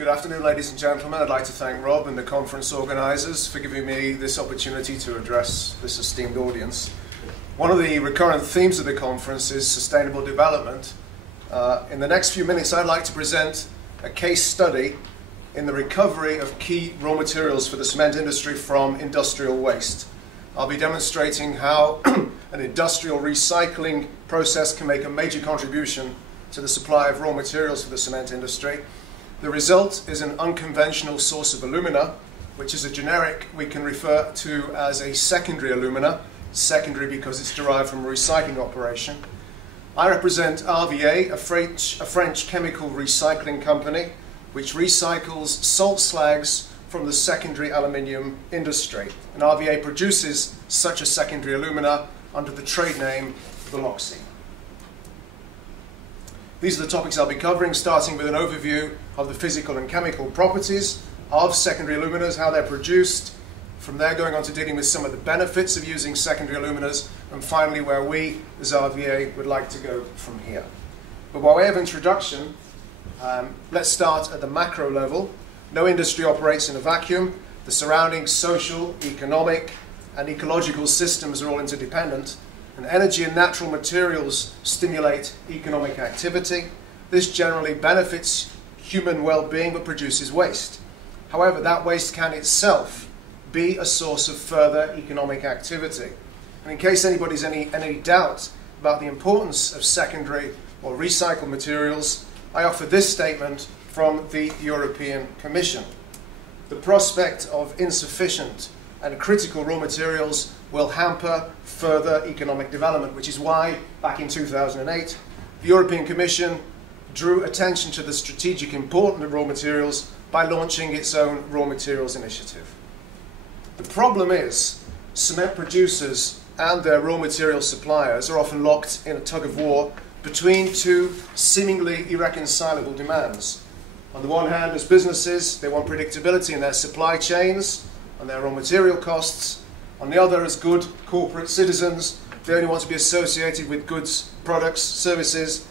Good afternoon, ladies and gentlemen. I'd like to thank Rob and the conference organisers for giving me this opportunity to address this esteemed audience. One of the recurrent themes of the conference is sustainable development. In the next few minutes, I'd like to present a case study in the recovery of key raw materials for the cement industry from industrial waste. I'll be demonstrating how an industrial recycling process can make a major contribution to the supply of raw materials for the cement industry. The result is an unconventional source of alumina, which is a generic we can refer to as a secondary alumina, secondary because it's derived from a recycling operation. I represent Rba, a French chemical recycling company, which recycles salt slags from the secondary aluminium industry. And Rba produces such a secondary alumina under the trade name Global. These are the topics I'll be covering, starting with an overview of the physical and chemical properties of secondary aluminas, how they're produced. From there, going on to dealing with some of the benefits of using secondary aluminas, and finally where we, as RVA, would like to go from here. But by way of introduction, let's start at the macro level. No industry operates in a vacuum. The surrounding social, economic, and ecological systems are all interdependent. And energy and natural materials stimulate economic activity. This generally benefits human well-being but produces waste. However, that waste can itself be a source of further economic activity. And in case anybody's any doubt about the importance of secondary or recycled materials, I offer this statement from the European Commission. The prospect of insufficient and critical raw materials will hamper further economic development, which is why, back in 2008, the European Commission drew attention to the strategic importance of raw materials by launching its own raw materials initiative. The problem is, cement producers and their raw material suppliers are often locked in a tug of war between two seemingly irreconcilable demands. On the one hand, as businesses, they want predictability in their supply chains and their raw material costs. On the other, as good corporate citizens, they only want to be associated with goods, products, services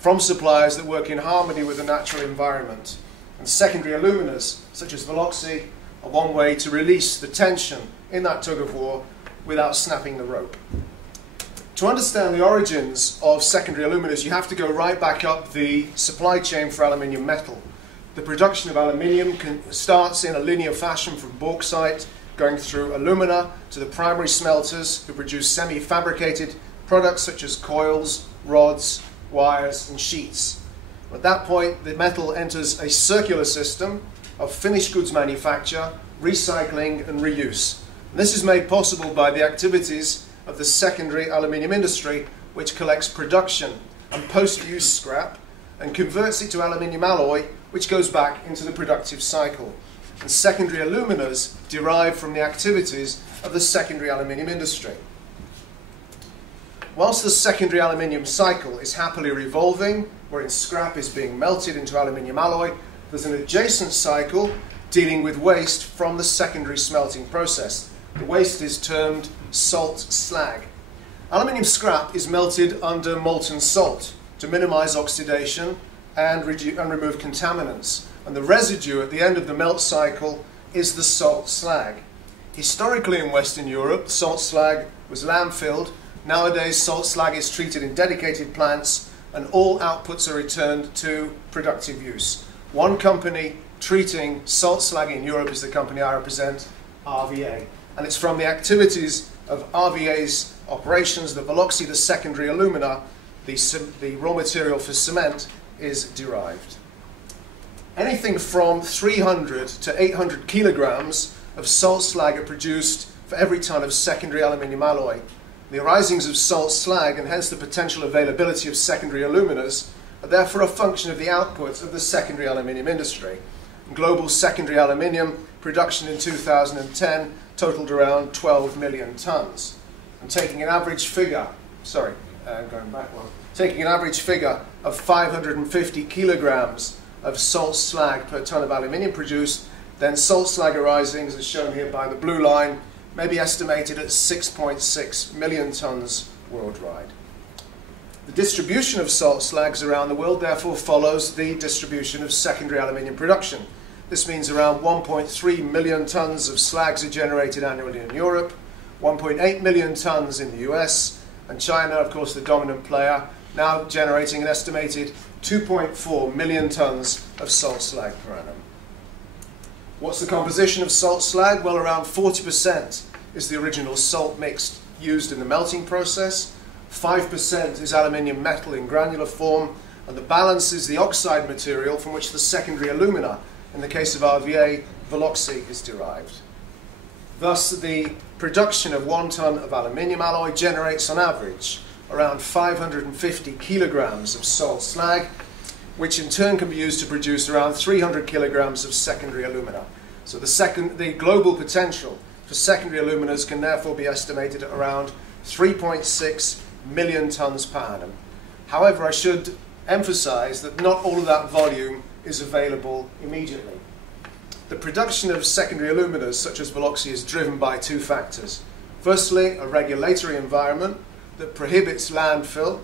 from suppliers that work in harmony with the natural environment. And secondary aluminas, such as Veloxy, are one way to release the tension in that tug of war without snapping the rope. To understand the origins of secondary aluminas, you have to go right back up the supply chain for aluminium metal. The production of aluminium starts in a linear fashion from bauxite, going through alumina to the primary smelters who produce semi-fabricated products such as coils, rods, wires and sheets. At that point, the metal enters a circular system of finished goods manufacture, recycling and reuse. And this is made possible by the activities of the secondary aluminium industry, which collects production and post-use scrap and converts it to aluminium alloy, which goes back into the productive cycle. And secondary aluminas derive from the activities of the secondary aluminium industry. Whilst the secondary aluminium cycle is happily revolving, wherein scrap is being melted into aluminium alloy, there's an adjacent cycle dealing with waste from the secondary smelting process. The waste is termed salt slag. Aluminium scrap is melted under molten salt to minimize oxidation and remove contaminants. And the residue at the end of the melt cycle is the salt slag. Historically in Western Europe, salt slag was landfilled. Nowadays, salt slag is treated in dedicated plants and all outputs are returned to productive use. One company treating salt slag in Europe is the company I represent, RVA. And it's from the activities of RVA's operations that Veloxy, the secondary alumina, the raw material for cement, is derived. Anything from 300 to 800 kilograms of salt slag are produced for every ton of secondary aluminium alloy. The arisings of salt slag, and hence the potential availability of secondary aluminas, are therefore a function of the output of the secondary aluminium industry. Global secondary aluminium production in 2010 totaled around 12 million tons. And taking an average figure, taking an average figure of 550 kilograms of salt slag per ton of aluminium produced, then salt slag arisings, as shown here by the blue line, may be estimated at 6.6 million tons worldwide. The distribution of salt slags around the world therefore follows the distribution of secondary aluminium production. This means around 1.3 million tons of slags are generated annually in Europe, 1.8 million tons in the US, and China, of course, the dominant player, now generating an estimated 2.4 million tons of salt slag per annum. What's the composition of salt slag? Well, around 40% is the original salt mix used in the melting process, 5% is aluminium metal in granular form, and the balance is the oxide material from which the secondary alumina, in the case of RVA, Veloxy, is derived. Thus, the production of 1 ton of aluminium alloy generates on average around 550 kilograms of salt slag, which in turn can be used to produce around 300 kilograms of secondary alumina. So the global potential for secondary aluminas can therefore be estimated at around 3.6 million tons per annum. However, I should emphasize that not all of that volume is available immediately. The production of secondary aluminas such as Veloxy is driven by 2 factors. Firstly, a regulatory environment that prohibits landfill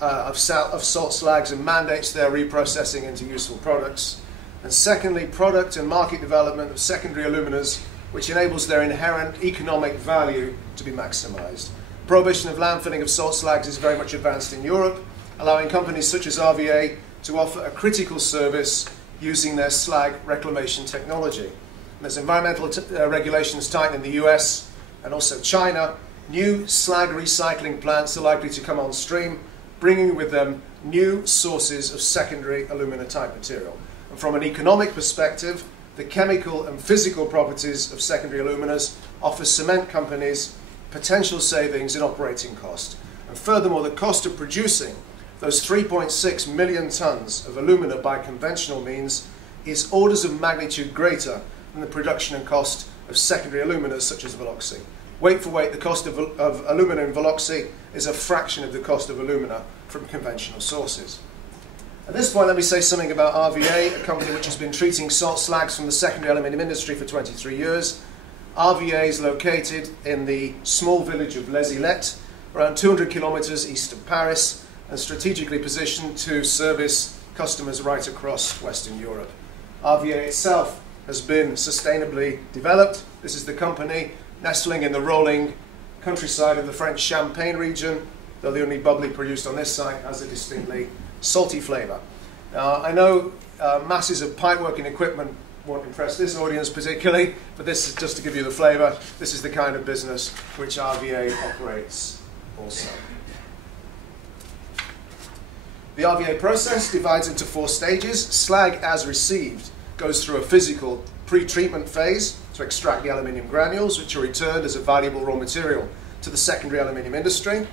of salt slags and mandates their reprocessing into useful products. And secondly, product and market development of secondary aluminas, which enables their inherent economic value to be maximized. Prohibition of landfilling of salt slags is very much advanced in Europe, allowing companies such as RVA to offer a critical service using their slag reclamation technology. And as environmental regulations tighten in the US and also China, new slag recycling plants are likely to come on stream, bringing with them new sources of secondary alumina type material. And from an economic perspective, the chemical and physical properties of secondary aluminas offer cement companies potential savings in operating cost. And furthermore, the cost of producing those 3.6 million tons of alumina by conventional means is orders of magnitude greater than the production and cost of secondary aluminas such as Veloxy. Weight for weight, the cost of alumina in Veloxy is a fraction of the cost of alumina from conventional sources. At this point, let me say something about RVA, a company which has been treating salt slags from the secondary aluminium industry for 23 years. RVA is located in the small village of Les Ilettes, around 200 kilometers east of Paris, and strategically positioned to service customers right across Western Europe. RVA itself has been sustainably developed. This is the company nestling in the rolling countryside of the French Champagne region, though the only bubbly produced on this site has a distinctly salty flavour. Now, I know masses of pipeworking equipment won't impress this audience particularly, but this is just to give you the flavour. This is the kind of business which RVA operates also. The RVA process divides into 4 stages. Slag as received goes through a physical pre-treatment phase to extract the aluminium granules, which are returned as a valuable raw material to the secondary aluminium industry.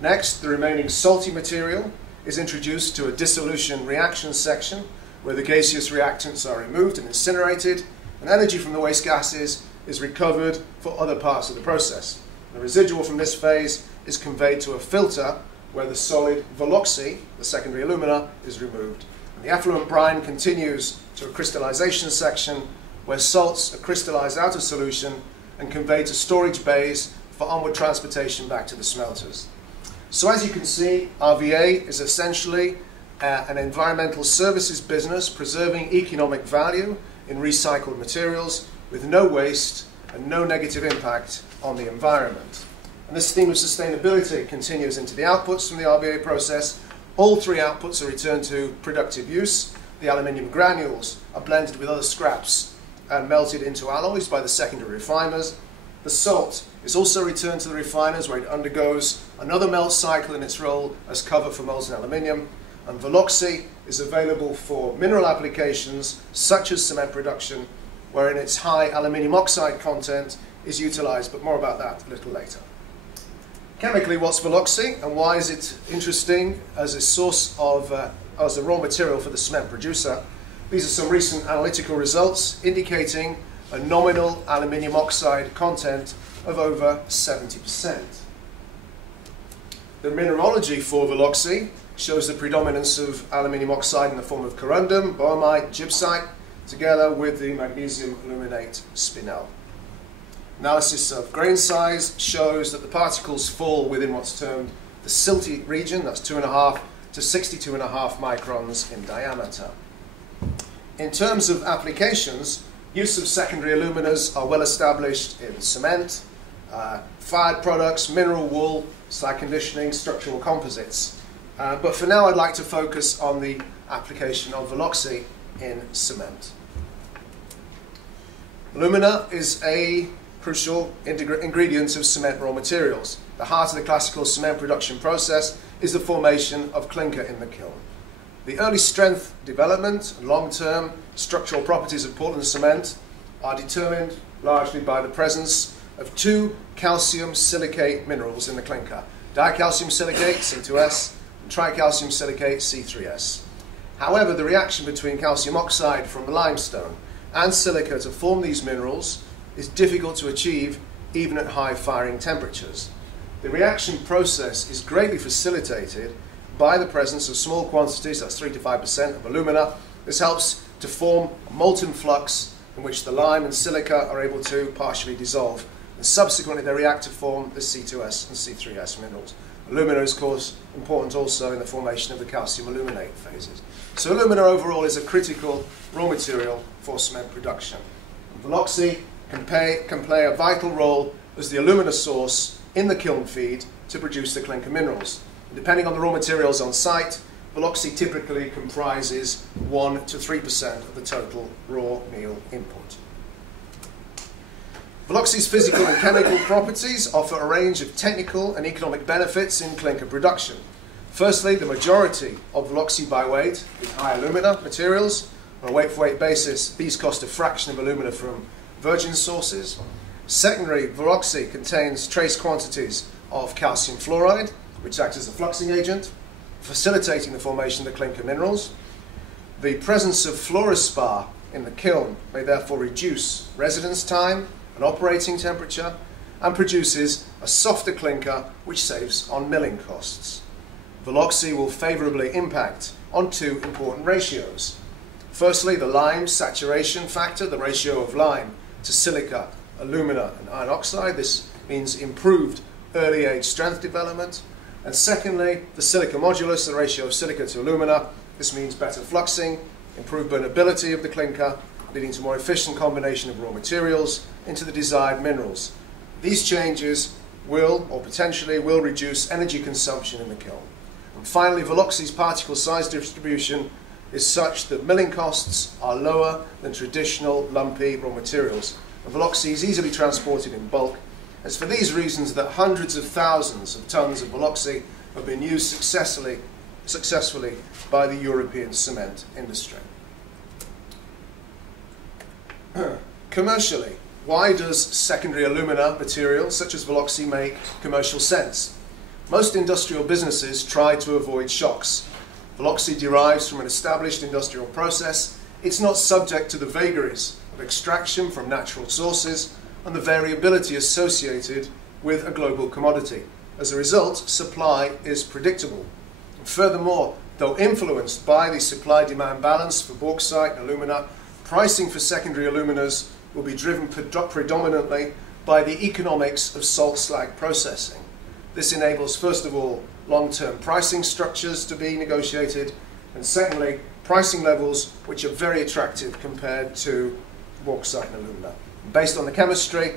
Next, the remaining salty material is introduced to a dissolution reaction section where the gaseous reactants are removed and incinerated, and energy from the waste gases is recovered for other parts of the process. The residual from this phase is conveyed to a filter where the solid Veloxy, the secondary alumina, is removed. And the effluent brine continues to a crystallization section where salts are crystallized out of solution and conveyed to storage bays for onward transportation back to the smelters. So as you can see, RVA is essentially an environmental services business preserving economic value in recycled materials with no waste and no negative impact on the environment. And this theme of sustainability continues into the outputs from the RBA process. All 3 outputs are returned to productive use. The aluminium granules are blended with other scraps and melted into alloys by the secondary refiners. The salt is also returned to the refiners where it undergoes another melt cycle in its role as cover for molten aluminium. And Veloxy is available for mineral applications such as cement production, wherein its high aluminium oxide content is utilized, but more about that a little later. Chemically, what's Veloxy and why is it interesting as a source of, as a raw material for the cement producer? These are some recent analytical results indicating a nominal aluminium oxide content of over 70%. The mineralogy for Veloxy shows the predominance of aluminium oxide in the form of corundum, boehmite, gibbsite, together with the magnesium aluminate spinel. Analysis of grain size shows that the particles fall within what's termed The silty region, that's 2.5 to 62.5 microns in diameter. In terms of applications, use of secondary aluminas are well established in cement, fired products, mineral wool, slag conditioning, structural composites. But for now I'd like to focus on the application of Veloxy in cement. Alumina is a crucial ingredient of cement raw materials. The heart of the classical cement production process is the formation of clinker in the kiln. The early strength development and long-term structural properties of Portland cement are determined largely by the presence of two calcium silicate minerals in the clinker, dicalcium silicate, C2S, and tricalcium silicate, C3S. However, the reaction between calcium oxide from the limestone and silica to form these minerals is difficult to achieve even at high firing temperatures. The reaction process is greatly facilitated by the presence of small quantities, that's 3 to 5% of alumina. This helps to form a molten flux in which the lime and silica are able to partially dissolve, and subsequently they react to form the C2S and C3S minerals. Alumina is, of course, important also in the formation of the calcium aluminate phases. So alumina overall is a critical raw material for cement production. Veloxy can play a vital role as the alumina source in the kiln feed to produce the clinker minerals. Depending on the raw materials on site, Veloxy typically comprises 1 to 3% of the total raw meal input. Veloxy's physical and chemical properties offer a range of technical and economic benefits in clinker production. Firstly, the majority of Veloxy by weight is high alumina materials. On a weight-for-weight basis, these cost a fraction of alumina from virgin sources. Secondly, Veloxy contains trace quantities of calcium fluoride, which acts as a fluxing agent, facilitating the formation of the clinker minerals. The presence of fluorspar in the kiln may therefore reduce residence time and operating temperature, and produces a softer clinker which saves on milling costs. Veloxy will favourably impact on two important ratios. Firstly, the lime saturation factor, the ratio of lime to silica, alumina and iron oxide. This means improved early age strength development. And secondly, the silica modulus, the ratio of silica to alumina. This means better fluxing, improved burnability of the clinker, leading to more efficient combination of raw materials into the desired minerals. These changes will, or potentially will, reduce energy consumption in the kiln. And finally, Veloxy's particle size distribution is such that milling costs are lower than traditional lumpy raw materials. And Veloxy is easily transported in bulk. It's for these reasons that hundreds of thousands of tons of Veloxy have been used successfully by the European cement industry. Commercially, why does secondary alumina material such as Veloxy make commercial sense? Most industrial businesses try to avoid shocks. Veloxy derives from an established industrial process. It's not subject to the vagaries of extraction from natural sources and the variability associated with a global commodity. As a result, supply is predictable. And furthermore, though influenced by the supply-demand balance for bauxite and alumina, pricing for secondary aluminas will be driven predominantly by the economics of salt slag processing. This enables, first of all, long-term pricing structures to be negotiated, and secondly, pricing levels which are very attractive compared to bauxite and alumina. Based on the chemistry,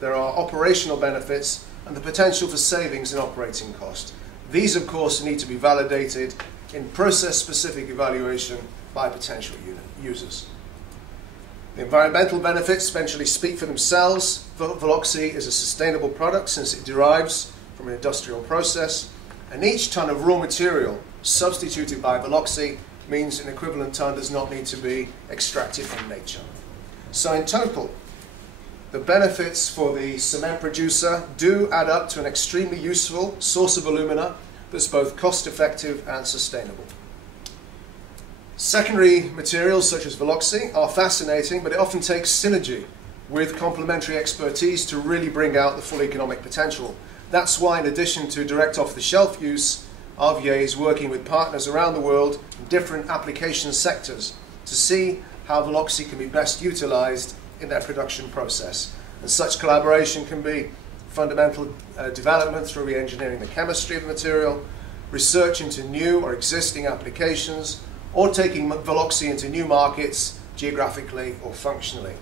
there are operational benefits and the potential for savings in operating cost. These, of course, need to be validated in process-specific evaluation by potential users. The environmental benefits eventually speak for themselves. Veloxy is a sustainable product since it derives from an industrial process, and each ton of raw material substituted by Veloxy means an equivalent ton does not need to be extracted from nature. So in total, the benefits for the cement producer do add up to an extremely useful source of alumina that's both cost-effective and sustainable. Secondary materials such as Veloxy are fascinating, but it often takes synergy with complementary expertise to really bring out the full economic potential. That's why, in addition to direct off-the-shelf use, RVA is working with partners around the world in different application sectors to see how Veloxy can be best utilized in their production process. And such collaboration can be fundamental development through re-engineering the chemistry of the material, research into new or existing applications, or taking Veloxy into new markets geographically or functionally.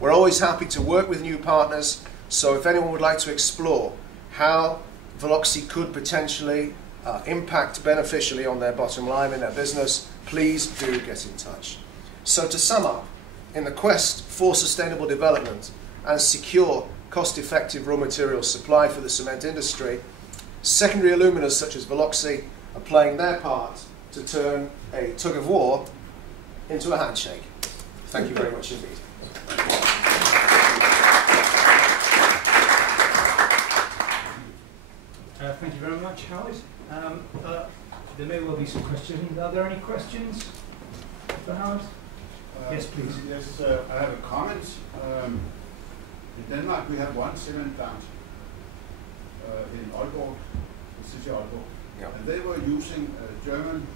We're always happy to work with new partners, so if anyone would like to explore how Veloxy could potentially impact beneficially on their bottom line in their business, please do get in touch. So to sum up, in the quest for sustainable development and secure, cost-effective raw material supply for the cement industry, secondary aluminas such as Veloxy are playing their part to turn a tug of war into a handshake. Thank you very much indeed. Thank you very much, Howard. There may well be some questions. Are there any questions for Howard? Yes, please. Yes, I have a comment. In Denmark, we have one cement plant in Aalborg, the city of Aalborg, and they were using a German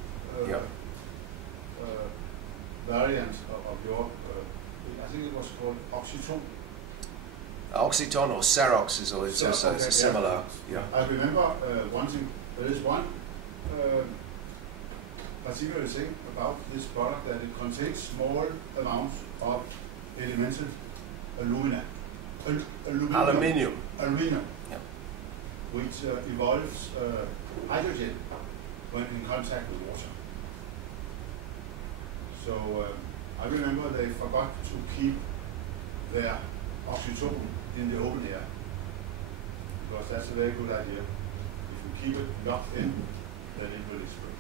variant of your, I think it was called Oxyton. Oxyton or Cerox is always similar. Yeah. I remember one thing. There is one particular thing about this product, that it contains small amounts of elemental aluminium, yeah, which evolves hydrogen when in contact with water. So I remember they forgot to keep their oxygen in the open air, because that's a very good idea. If you keep it locked in, then it will explode.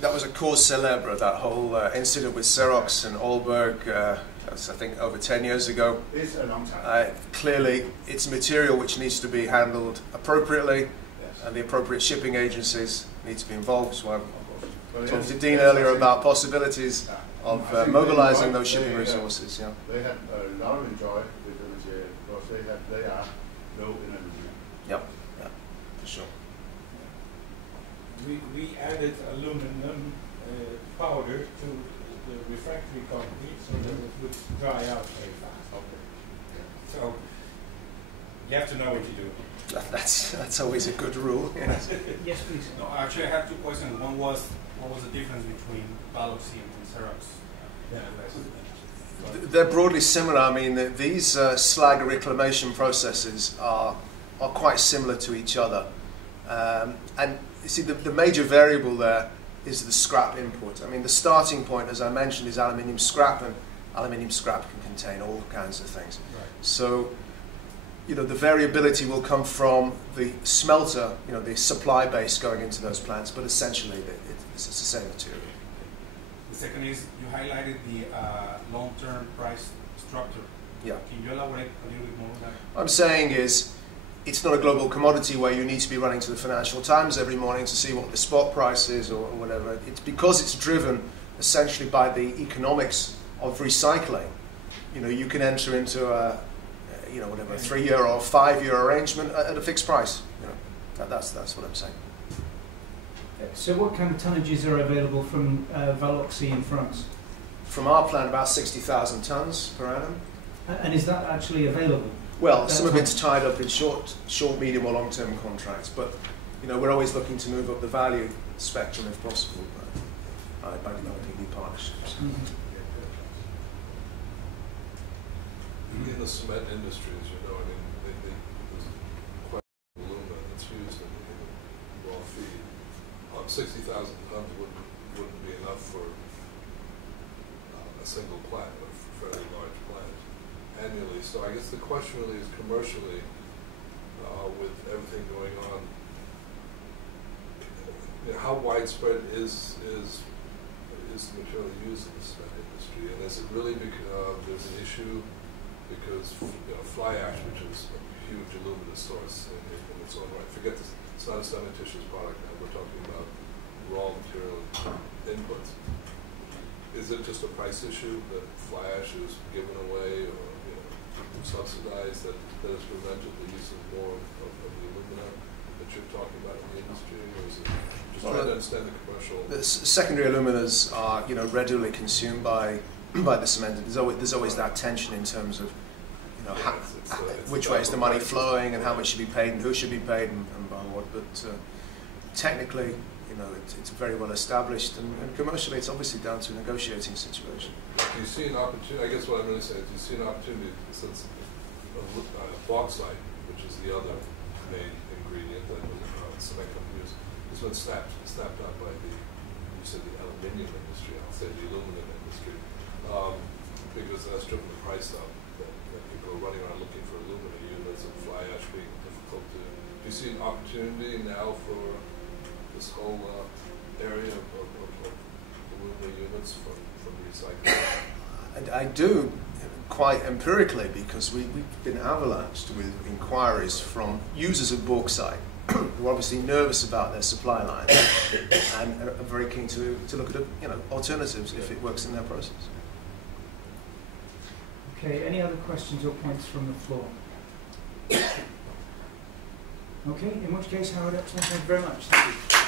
That was a cause célèbre, that whole incident with Cerox and Aalborg, that's I think over 10 years ago. It's a long time. Clearly, it's material which needs to be handled appropriately, yes, and the appropriate shipping agencies need to be involved. So I talked to Dean earlier about possibilities of mobilizing those shipping resources. Yeah. They had a lot of enjoy with the material, because they are low in aluminum. Yep, yeah, for sure. We added aluminum powder to the refractory concrete so that it would dry out very fast. Okay. So you have to know what you do. That's always a good rule. Yes, yes, please. No, actually, I have two questions. One was, what was the difference between Veloxy and Cerox? They're broadly similar. I mean, these slag reclamation processes are quite similar to each other. And you see, the major variable there is the scrap input. I mean, the starting point, as I mentioned, is aluminium scrap, and aluminium scrap can contain all kinds of things. Right. So, you know, the variability will come from the smelter, you know, the supply base going into those plants, but essentially it's the same material. The second is, you highlighted the long-term price structure. Yeah. Can you elaborate a little bit more on that? What I'm saying is, it's not a global commodity where you need to be running to the Financial Times every morning to see what the spot price is or whatever. It's because it's driven essentially by the economics of recycling. You know, you can enter into a, you know, whatever, a 3-year or 5-year arrangement at a fixed price. You know, that's what I'm saying. So what kind of tonnages are available from Veloxy in France? From our plant, about 60,000 tons per annum. And is that actually available? Well, some of it's tied up in short, medium or long-term contracts, but you know, we're always looking to move up the value spectrum if possible by developing new partnerships. In the cement industry, as you know, I mean, there's quite a alumina that's used in raw feed. 60,000 tons wouldn't be enough for a single plant, a fairly large plant annually. So I guess the question really is, commercially, with everything going on, you know, how widespread is the material used in the cement industry, and is it really because there's an issue because, you know, fly ash, which is a huge alumina source in its own right. Forget this; it's not a cementitious product now. We're talking about raw material inputs. Is it just a price issue that fly ash is given away, or subsidized, that has prevented the use of more of the alumina that you're talking about in the industry, or is it just trying to understand the commercial? The secondary aluminas are, you know, readily consumed by the cement. There's always that tension in terms of, you know, Yeah, it's which way is the money flowing and how much should be paid and who should be paid and by what. But technically, you know, it's very well established, and commercially, it's obviously down to a negotiating situation. Do you see an opportunity? I guess what I'm really saying is, do you see an opportunity since bauxite, which is the other main ingredient that cement companies has been snapped up by the, you said the aluminium industry, I'll say the aluminum industry, because that's driven the price up. That people are running around looking for aluminum units and fly ash being difficult to. Do you see an opportunity now for this whole area of aluminum units from recycling? I do, quite empirically, because we've been avalanched with inquiries from users of bauxite who are obviously nervous about their supply line and are very keen to look at alternatives if it works in their process. Okay, any other questions or points from the floor? Okay, in which case, Howard Epstein, thank you very much. Thank you.